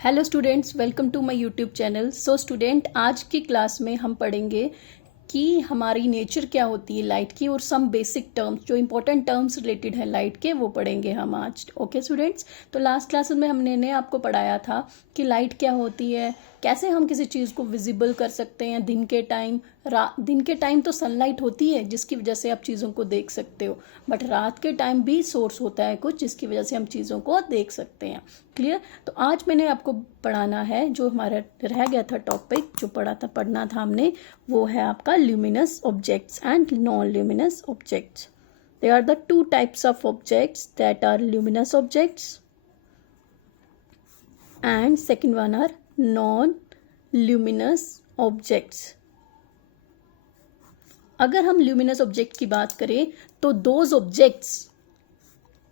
Hello students, welcome to my YouTube channel. So student, आज की class में हम पढ़ेंगे कि हमारी नेचर क्या होती है लाइट की, और सम बेसिक टर्म्स जो इंपॉर्टेंट टर्म्स रिलेटेड है लाइट के, वो पढ़ेंगे हम आज। ओके स्टूडेंट्स, तो लास्ट क्लास में हमने आपको पढ़ाया था कि लाइट क्या होती है, कैसे हम किसी चीज़ को विजिबल कर सकते हैं दिन के टाइम। दिन के टाइम तो सनलाइट होती है जिसकी वजह से आप चीज़ों को देख सकते हो, बट रात के टाइम भी सोर्स होता है कुछ जिसकी वजह से हम चीज़ों को देख सकते हैं। क्लियर? तो आज मैंने आपको पढ़ाना है, जो हमारा रह गया था टॉपिक जो पढ़ना था हमने, वो है आपका luminous objects and non luminous objects. There are the two types of objects, that are luminous objects and second one are non-luminous objects. अगर हम luminous object की बात करें तो those objects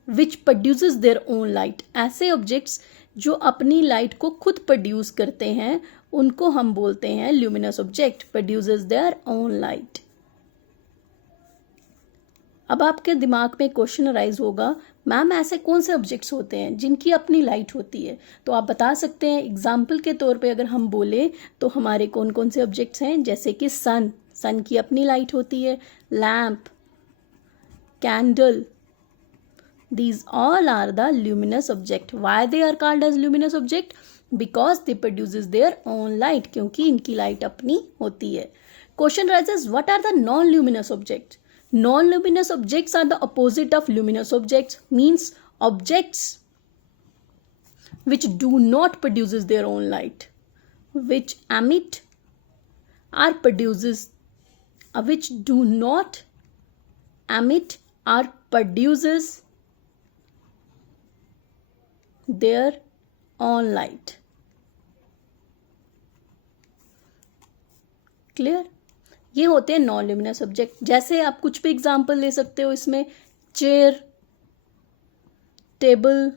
which produces their own light, ऐसे objects जो अपनी light को खुद प्रोड्यूस करते हैं उनको हम बोलते हैं luminous object, produces their own light. अब आपके दिमाग में क्वेश्चन अराइज होगा, मैम ऐसे कौन से ऑब्जेक्ट्स होते हैं जिनकी अपनी लाइट होती है? तो आप बता सकते हैं। एग्जाम्पल के तौर पे अगर हम बोले तो हमारे कौन कौन से ऑब्जेक्ट्स हैं, जैसे कि सन की अपनी लाइट होती है, lamp, candle, these all are the luminous object. Why they are called as luminous object? Because they produces their own light, क्योंकि इनकी लाइट अपनी होती है। Question arises, what are the non-luminous objects? Non-luminous objects are the opposite of luminous objects, means objects which do not produces their own light, which emit or produces, which do not emit or produces their own light. Clear? ये होते हैं non luminous object. जैसे आप कुछ भी example ले सकते हो इसमें, chair, table,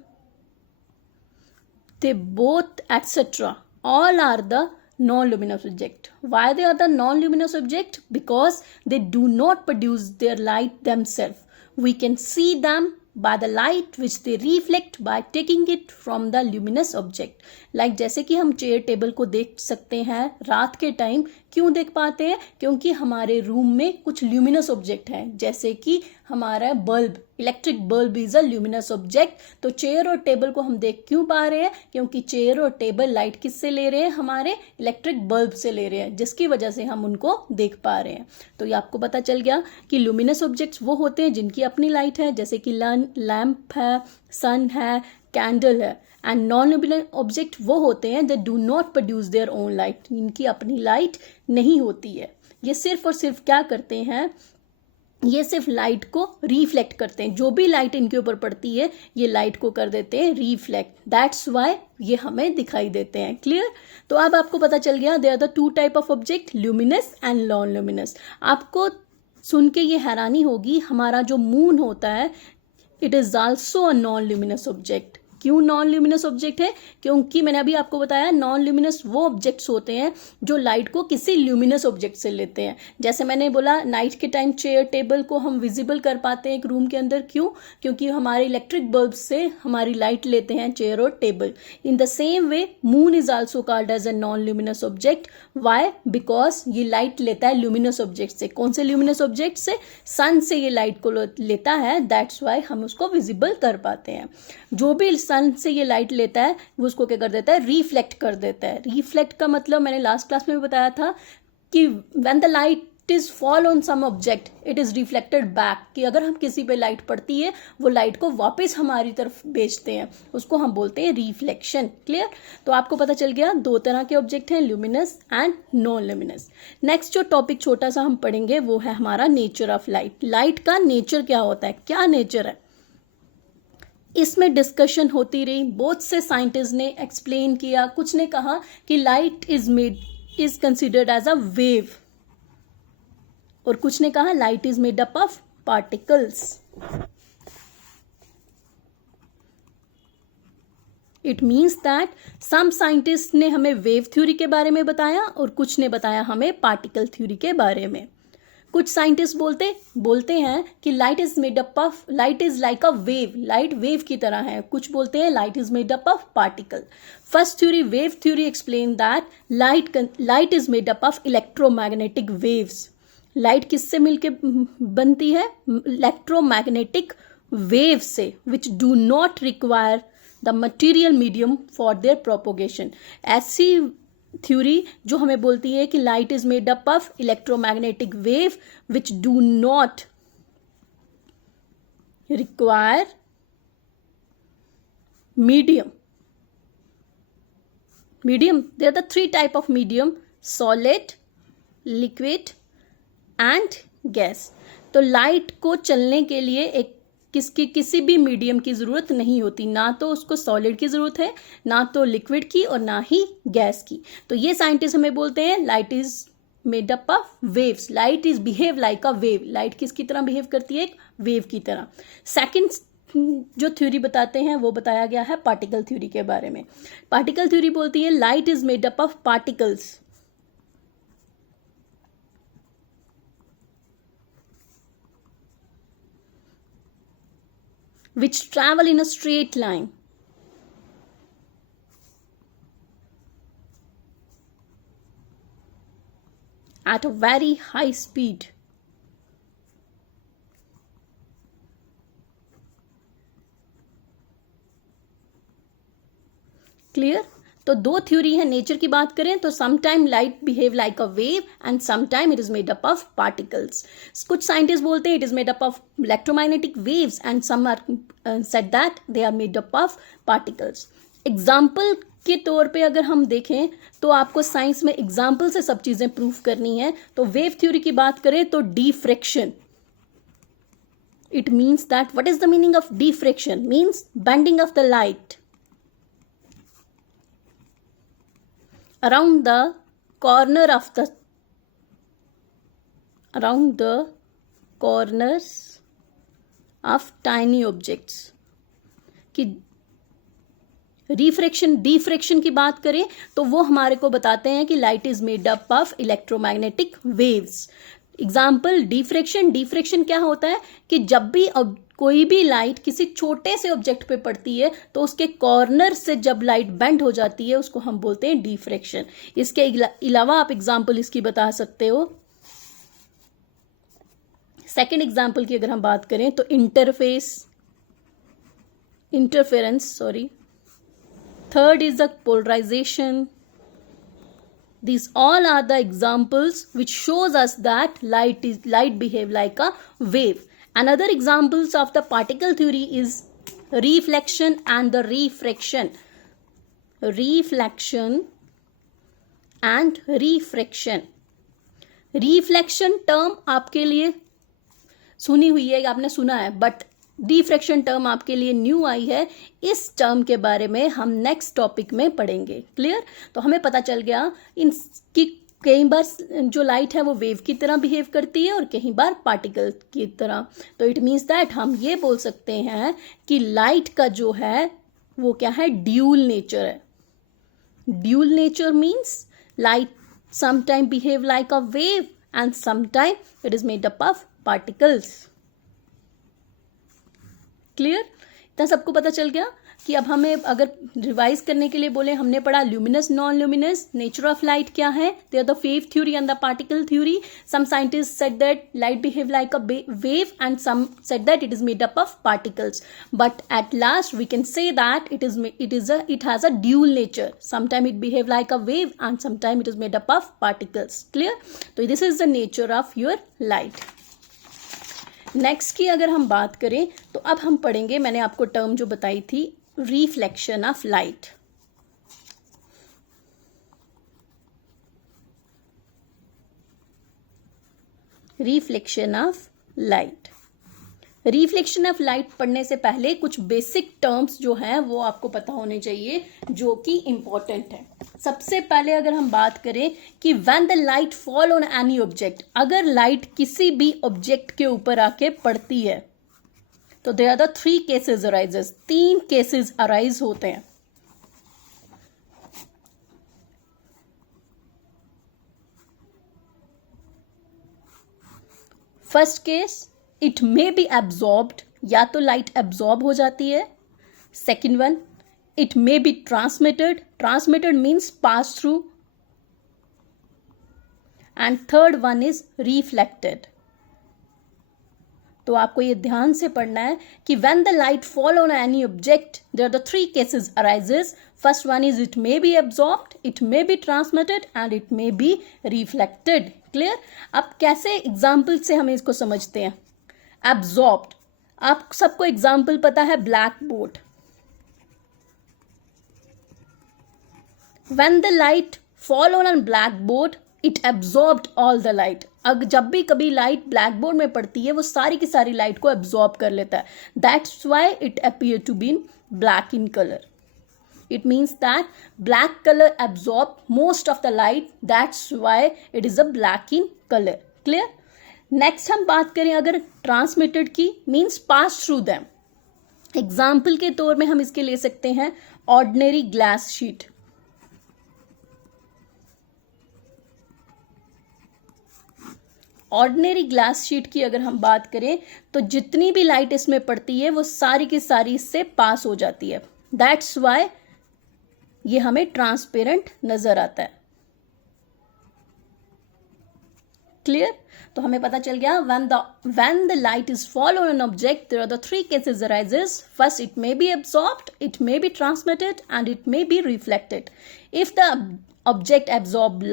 they both etc. all are the non-luminous object. Why they are the non-luminous object? Because they do not produce their light themselves. We can see them by the light which they reflect by taking it from the luminous object. Like जैसे कि हम chair table को देख सकते हैं रात के time. क्यों देख पाते हैं? क्योंकि हमारे रूम में कुछ ल्यूमिनस ऑब्जेक्ट हैं, जैसे कि हमारा bulb, electric bulb is a luminous object. तो चेयर और टेबल को हम देख क्यों पा रहे हैं? क्योंकि चेयर और टेबल लाइट किससे ले रहे हैं? हमारे इलेक्ट्रिक बल्ब से ले रहे हैं, जिसकी वजह से हम उनको देख पा रहे हैं। तो ये आपको पता चल गया कि ल्यूमिनस ऑब्जेक्ट्स वो होते हैं जिनकी अपनी लाइट है, जैसे कि लैम्प है, सन है, कैंडल है। एंड नॉन ल्यूमिनस ऑब्जेक्ट वो होते हैं that do not produce their own light, इनकी अपनी लाइट नहीं होती है। ये सिर्फ और सिर्फ क्या करते हैं? ये सिर्फ लाइट को रिफ्लेक्ट करते हैं। जो भी लाइट इनके ऊपर पड़ती है ये लाइट को कर देते हैं रिफ्लेक्ट, दैट्स वाई ये हमें दिखाई देते हैं। क्लियर? तो अब आपको पता चल गया they are the two type of object, luminous and non luminous. आपको सुन के ये हैरानी होगी, हमारा जो मून होता है it is also a non luminous object. क्यों नॉन ल्यूमिनस ऑब्जेक्ट है? क्योंकि मैंने अभी आपको बताया नॉन ल्यूमिनस वो ऑब्जेक्ट्स होते हैं जो लाइट को किसी ल्यूमिनस ऑब्जेक्ट से लेते हैं। जैसे मैंने बोला नाइट के टाइम चेयर टेबल को हम विजिबल कर पाते हैं एक रूम के अंदर। क्यों? क्योंकि हमारे इलेक्ट्रिक बल्ब से हमारी लाइट लेते हैं चेयर और table. In the same way moon is also called as a non luminous object. Why? Because ये लाइट लेता है ल्यूमिनस ऑब्जेक्ट से। कौन से ल्यूमिनस ऑब्जेक्ट से? सन से ये लाइट को लेता है, दैट्स वाई हम उसको विजिबल कर पाते हैं। जो भी सन से ये लाइट लेता है वो उसको क्या कर देता है? रिफ्लेक्ट कर देता है। रिफ्लेक्ट का मतलब मैंने लास्ट क्लास में भी बताया था कि when the light is fall on some object it is reflected back, कि अगर हम किसी पे लाइट पड़ती है वो लाइट को वापस हमारी तरफ भेजते हैं, उसको हम बोलते हैं रिफ्लेक्शन। क्लियर? तो आपको पता चल गया दो तरह के ऑब्जेक्ट हैं, luminous and non luminous. Next जो टॉपिक छोटा सा हम पढ़ेंगे वो है हमारा नेचर ऑफ लाइट। लाइट का नेचर क्या होता है, क्या नेचर है, इसमें डिस्कशन होती रही। बहुत से साइंटिस्ट ने एक्सप्लेन किया। कुछ ने कहा कि light is considered as a wave, और कुछ ने कहा light is made up of particles. It means that some scientist ने हमें वेव थ्योरी के बारे में बताया और कुछ ने बताया हमें पार्टिकल थ्योरी के बारे में। कुछ साइंटिस्ट बोलते हैं कि light is made up of, light is like a wave, light wave की तरह है. कुछ बोलते हैं light is made up of particle. First theory, wave theory, explain that light is made up of electromagnetic waves. Light किससे मिलके बनती है? इलेक्ट्रोमैग्नेटिक वेव से, which do not require the material medium for their propagation. ऐसी theory जो हमें बोलती है कि light is made up of electromagnetic wave which do not require medium. There are the three type of medium: solid, liquid and gas. तो light को चलने के लिए एक किसी भी मीडियम की जरूरत नहीं होती, ना तो उसको सॉलिड की जरूरत है, ना तो लिक्विड की, और ना ही गैस की. तो ये साइंटिस्ट हमें बोलते हैं light is made up of waves. Light is behave like a wave. Light किसकी तरह बिहेव करती है? एक वेव की तरह. सेकंड जो थ्योरी बताते हैं वो बताया गया है पार्टिकल थ्योरी के बारे में. पार्टिकल थ्योरी बोलती है light is made up of particles which travel in a straight line at a very high speed. Clear? तो दो थ्योरी है. नेचर की बात करें तो sometime light behave like a wave and sometime it is made up of particles. कुछ scientist बोलते हैं it is made up of electromagnetic waves and some are said that they are made up of particles. Example के तौर पे अगर हम देखें तो आपको साइंस में एग्जाम्पल से सब चीजें प्रूव करनी है. तो वेव थ्योरी की बात करें तो diffraction, it means that what is the meaning of diffraction? Means bending of the light around the corners of tiny objects. कि डिफ्रैक्शन की बात करें तो वो हमारे को बताते हैं कि light is made up of electromagnetic waves. Example diffraction क्या होता है कि जब भी कोई भी लाइट किसी छोटे से ऑब्जेक्ट पे पड़ती है तो उसके कॉर्नर से जब लाइट बेंड हो जाती है उसको हम बोलते हैं डिफ्रैक्शन. इसके अलावा आप एग्जाम्पल इसकी बता सकते हो. सेकेंड एग्जाम्पल की अगर हम बात करें तो interference. Third is the polarization. These all are the examples which shows us that light behave like a wave. Another examples of the particle theory is reflection and the refraction. Reflection and refraction. Reflection term आपके लिए सुनी हुई है, आपने सुना है, but diffraction term आपके लिए न्यू आई है. इस टर्म के बारे में हम नेक्स्ट टॉपिक में पढ़ेंगे. क्लियर? तो हमें पता चल गया इनकी कई बार जो लाइट है वो वेव की तरह बिहेव करती है और कई बार पार्टिकल की तरह. तो इट मीन्स दैट हम ये बोल सकते हैं कि लाइट का जो है वो क्या है? ड्यूल नेचर है. Dual nature means light sometime behave like a wave and sometime it is made up of particles. Clear? इतना सबको पता चल गया कि अब हमें अगर रिवाइज करने के लिए बोले, हमने पढ़ा luminous, non luminous, nature of light क्या है, they are the wave theory and the particle theory. Some scientist said that light behave like a wave and some said that it is made up of particles. But at last we can say that it has a dual nature. Sometime it behave like a wave and sometime it is made up of particles. Clear? So this is the nature of your light. Next की अगर हम बात करें तो अब हम पढ़ेंगे, मैंने आपको टर्म जो बताई थी, reflection of light. Reflection of light. Reflection of light पढ़ने से पहले कुछ बेसिक टर्म्स जो हैं वो आपको पता होने चाहिए जो कि इंपॉर्टेंट है. सबसे पहले अगर हम बात करें कि when the light fall on any object, अगर लाइट किसी भी ऑब्जेक्ट के ऊपर आके पड़ती है तो there are the three cases arises. 3 cases arise होते हैं. First case, it may be absorbed, या तो लाइट एब्जॉर्ब हो जाती है. Second one, it may be transmitted, transmitted means pass through. And third one is reflected. तो आपको ये ध्यान से पढ़ना है कि when the light fall on any object, there are the three cases arises. First one is it may be absorbed, it may be transmitted and it may be reflected. Clear? अब कैसे एग्जाम्पल से हम इसको समझते हैं. Absorbed, आप सबको example पता है, black board. When the light fall on a blackboard, it absorbed all the light. अब जब भी कभी लाइट ब्लैक बोर्ड में पड़ती है वो सारी की सारी लाइट को एब्जॉर्ब कर लेता है. That's why it appear to be in black in colour. It means that black colour absorb most of the light. That's why it is a black in colour. Clear? Next हम बात करें अगर transmitted की, means pass through them. Example के तौर में हम इसके ले सकते हैं ordinary glass sheet. Ordinary glass sheet की अगर हम बात करें तो जितनी भी लाइट इसमें पड़ती है वो सारी की सारी इससे पास हो जाती है. दैट्स वाई ये हमें ट्रांसपेरेंट नजर आता है. क्लियर? तो हमें पता चल गया when the light is fall on an object, there are the three cases arises. First, it may be absorbed, it may be transmitted and it may be reflected. If the object absorb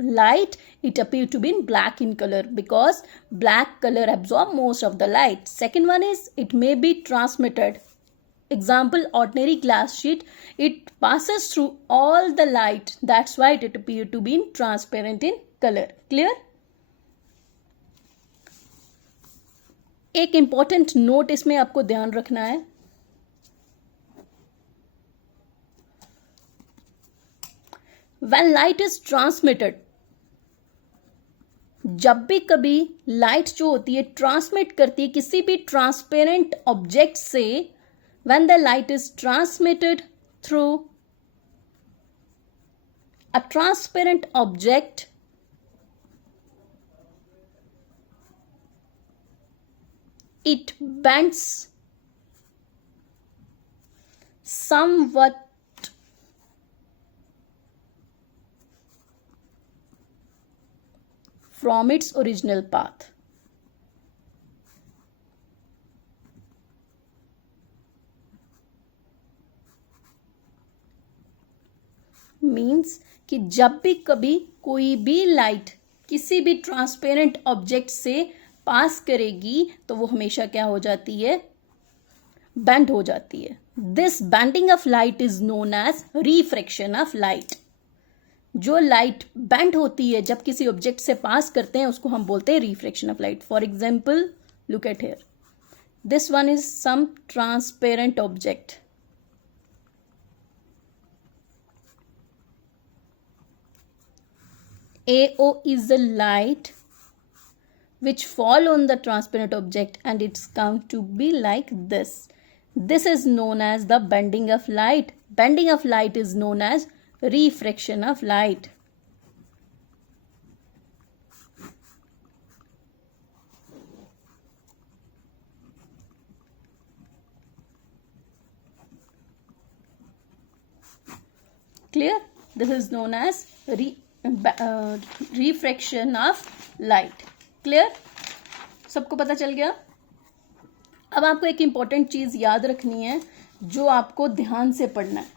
light, it appear to be in black in color because black color absorb most of the light. Second one is it may be transmitted. Example, ordinary glass sheet, it passes through all the light. That's why it appear to be in transparent in color. Clear? एक important note इसमें आपको ध्यान रखना है. When light is transmitted, जब भी कभी light जो होती है ट्रांसमिट करती है किसी भी ट्रांसपेरेंट ऑब्जेक्ट से, when the light is transmitted through a transparent object, it bends somewhat from its original path. Means कि जब भी कभी कोई भी लाइट किसी भी ट्रांसपेरेंट ऑब्जेक्ट से पास करेगी तो वो हमेशा क्या हो जाती है, बेंड हो जाती है. This bending of light is known as refraction of light. जो लाइट बेंड होती है जब किसी ऑब्जेक्ट से पास करते हैं उसको हम बोलते हैं refraction of light. For example, look at here, this one is some transparent object. AO is the light which fall on the transparent object and it's come to be like this. This is known as the bending of light. Bending of light is known as refraction of light. Clear? This is known as refraction of light. Clear? सबको पता चल गया? अब आपको एक important चीज याद रखनी है जो आपको ध्यान से पढ़ना है.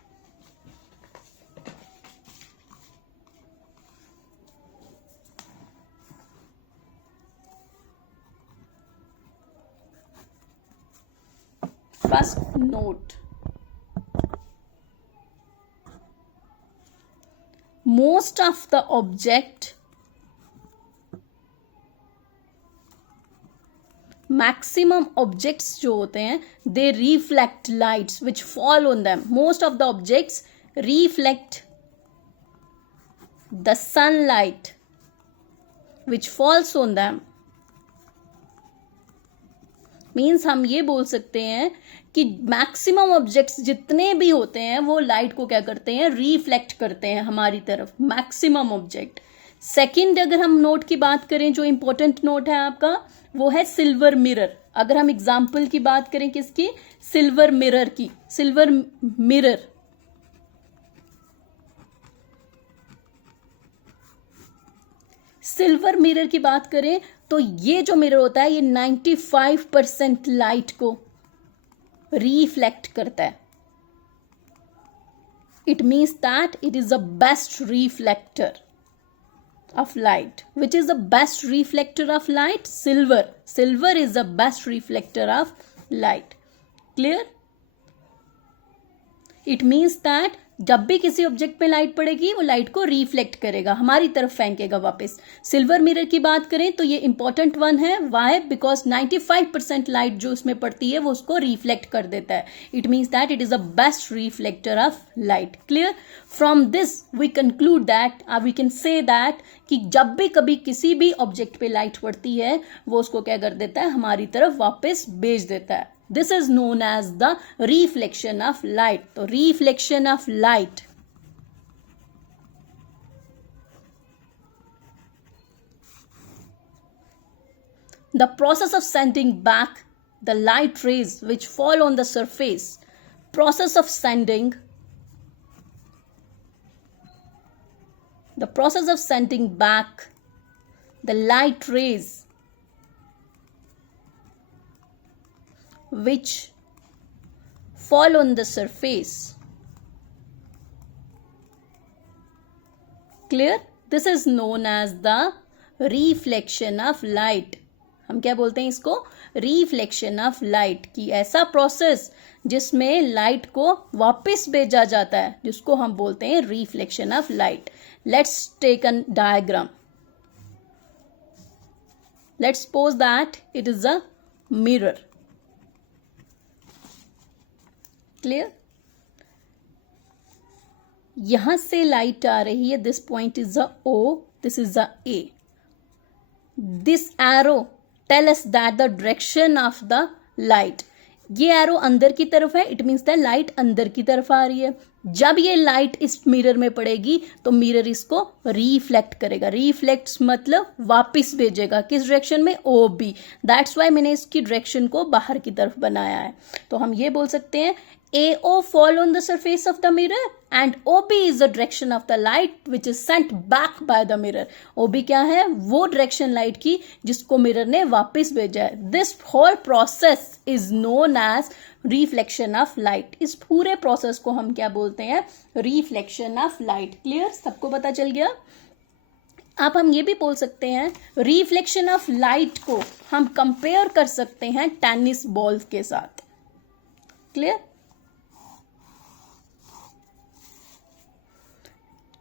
First note, most of the object, maximum objects जो होते हैं, they reflect lights which fall on them. Most of the objects reflect the sunlight which falls on them. Means हम ये बोल सकते हैं कि मैक्सिमम ऑब्जेक्ट्स जितने भी होते हैं वो लाइट को क्या करते हैं, रिफ्लेक्ट करते हैं हमारी तरफ. Maximum object. सेकंड अगर हम नोट की बात करें, जो इंपॉर्टेंट नोट है आपका, वो है सिल्वर मिरर. अगर हम एग्जाम्पल की बात करें किसकी, सिल्वर मिरर की, सिल्वर मिरर. सिल्वर मिरर की बात करें तो ये जो मिरर होता है ये 95% लाइट को रिफ्लेक्ट करता है. It means that it is the best reflector of light. Which is the best reflector of light? Silver. Silver is the best reflector of light. Clear? It means that जब भी किसी object पे light पड़ेगी वो light को reflect करेगा, हमारी तरफ फेंकेगा वापस. सिल्वर मिरर की बात करें तो ये इंपॉर्टेंट वन है. वाई? बिकॉज 95% लाइट जो उसमें पड़ती है वो उसको रिफ्लेक्ट कर देता है. It means that it is the best reflector of light. Clear? From this we conclude that, we can say that कि जब भी कभी किसी भी ऑब्जेक्ट पे लाइट पड़ती है वो उसको क्या कर देता है, हमारी तरफ वापस भेज देता है. This is known as the reflection of light. तो reflection of light. The process of sending back the light rays which fall on the surface. Process of sending. The process of sending back the light rays which fall on the surface. Clear? This is known as the reflection of light. हम क्या बोलते हैं इसको, reflection of light. कि ऐसा process जिसमें light को वापस भेजा जाता है जिसको हम बोलते हैं reflection of light. Let's take a diagram. Let's suppose that it is a mirror. Clear? यहां से लाइट आ रही है. This point is the O, this is the A. This arrow tell us that the direction of the light. ये arrow अंदर की तरफ है, इट मीन्स द लाइट अंदर की तरफ आ रही है. जब ये लाइट इस मिरर में पड़ेगी तो मिरर इसको रिफ्लेक्ट करेगा. रिफ्लेक्ट मतलब वापस भेजेगा. किस डायरेक्शन में? OB. दैट्स वाई मैंने इसकी डायरेक्शन को बाहर की तरफ बनाया है. तो हम ये बोल सकते हैं AO fall on the surface of the mirror and OB is the direction of the light which is sent back by the mirror. OB क्या है? वो डायरेक्शन लाइट की जिसको मिरर ने वापस भेजा है. This whole process is known as reflection of light. इस पूरे प्रोसेस को हम क्या बोलते हैं? Reflection of light. क्लियर? सबको पता चल गया? अब हम ये भी बोल सकते हैं रिफ्लेक्शन ऑफ लाइट को हम कंपेयर कर सकते हैं टेनिस बॉल के साथ. क्लियर?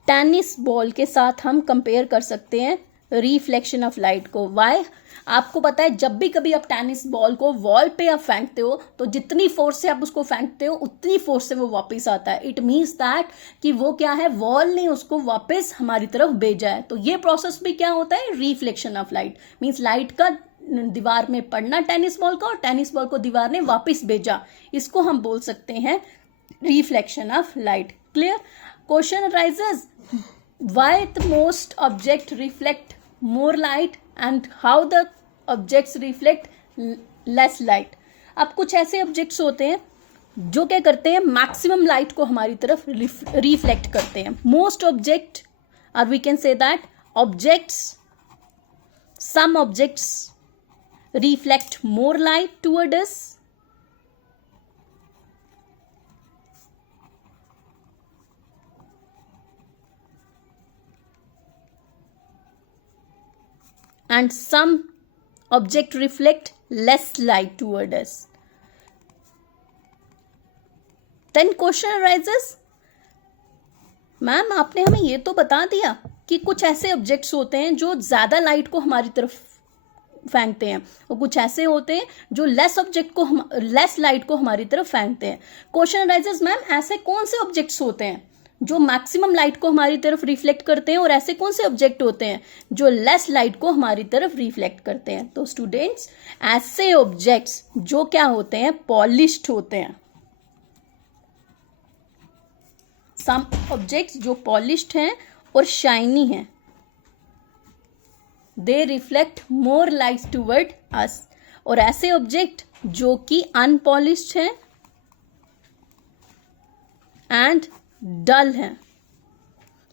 टेनिस बॉल के साथ हम कंपेयर कर सकते हैं रिफ्लेक्शन ऑफ लाइट को. वाई? आपको पता है जब भी कभी आप टेनिस बॉल को वॉल पे आप फेंकते हो तो जितनी फोर्स से आप उसको फेंकते हो उतनी फोर्स से वो वापस आता है. इट मीन्स दैट कि वो क्या है, वॉल ने उसको वापस हमारी तरफ भेजा है. तो ये प्रोसेस भी क्या होता है? Reflection of light. Means light का दीवार में पड़ना टेनिस बॉल का और टेनिस बॉल को दीवार ने वापस भेजा, इसको हम बोल सकते हैं reflection of light. Clear? Question arises, why the most object reflect more light and how the objects reflect less light. अब कुछ ऐसे ऑब्जेक्ट्स होते हैं जो क्या करते हैं, मैक्सिमम लाइट को हमारी तरफ रिफ्लेक्ट करते हैं. मोस्ट ऑब्जेक्ट, और we can say that objects, some objects reflect more light toward us and some object reflect less light toward us. Then question arises, ma'am आपने हमें ये तो बता दिया कि कुछ ऐसे ऑब्जेक्ट्स होते हैं जो ज्यादा लाइट को हमारी तरफ फेंकते हैं और कुछ ऐसे होते हैं जो लेस लाइट को हमारी तरफ फेंकते हैं. क्वेश्चन अराइजेस, मैम ऐसे कौन से ऑब्जेक्ट्स होते हैं जो मैक्सिमम लाइट को हमारी तरफ रिफ्लेक्ट करते हैं और ऐसे कौन से ऑब्जेक्ट होते हैं जो लेस लाइट को हमारी तरफ रिफ्लेक्ट करते हैं? तो स्टूडेंट्स, ऐसे ऑब्जेक्ट्स जो क्या होते हैं, पॉलिश्ड होते हैं. सम ऑब्जेक्ट्स जो पॉलिश्ड हैं और शाइनी हैं. They reflect more light toward us. और ऐसे ऑब्जेक्ट जो कि अनपॉलिश्ड हैं एंड डल हैं,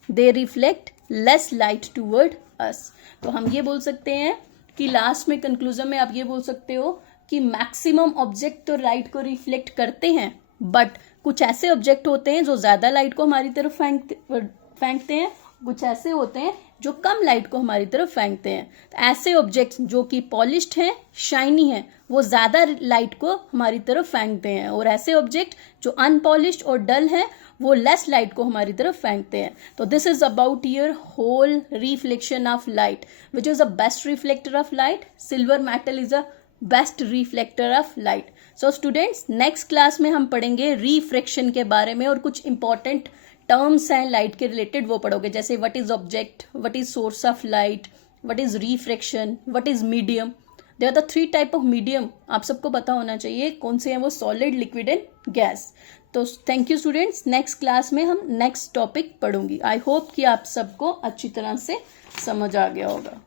they reflect less light toward us. तो हम ये बोल सकते हैं कि लास्ट में कंक्लूजन में आप ये बोल सकते हो कि मैक्सिमम ऑब्जेक्ट तो लाइट को रिफ्लेक्ट करते हैं, बट कुछ ऐसे ऑब्जेक्ट होते हैं जो ज्यादा लाइट को हमारी तरफ फेंकते हैं, कुछ ऐसे होते हैं जो कम लाइट को हमारी तरफ फेंकते हैं। तो ऐसे ऑब्जेक्ट्स जो कि पॉलिश्ड हैं, शाइनी हैं, वो ज्यादा लाइट को हमारी तरफ फेंकते हैं, और ऐसे ऑब्जेक्ट जो अनपॉलिश्ड और डल हैं वो लेस लाइट को हमारी तरफ फेंकते हैं। तो this is about your whole reflection of light, which is the best reflector of light. Silver metal is a best reflector of light. So students, next class में हम पढ़ेंगे रिफ्रैक्शन के बारे में, और कुछ इंपॉर्टेंट टर्म्स हैं लाइट के रिलेटेड वो पढ़ोगे, जैसे what is object, what is source of light, what is refraction, what is medium. They are the 3 type of medium, आप सबको पता होना चाहिए कौन से हैं वो, सॉलिड, लिक्विड एंड गैस। तो thank you students, next class में हम नेक्स्ट टॉपिक पढ़ूंगी। आई होप कि आप सबको अच्छी तरह से समझ आ गया होगा।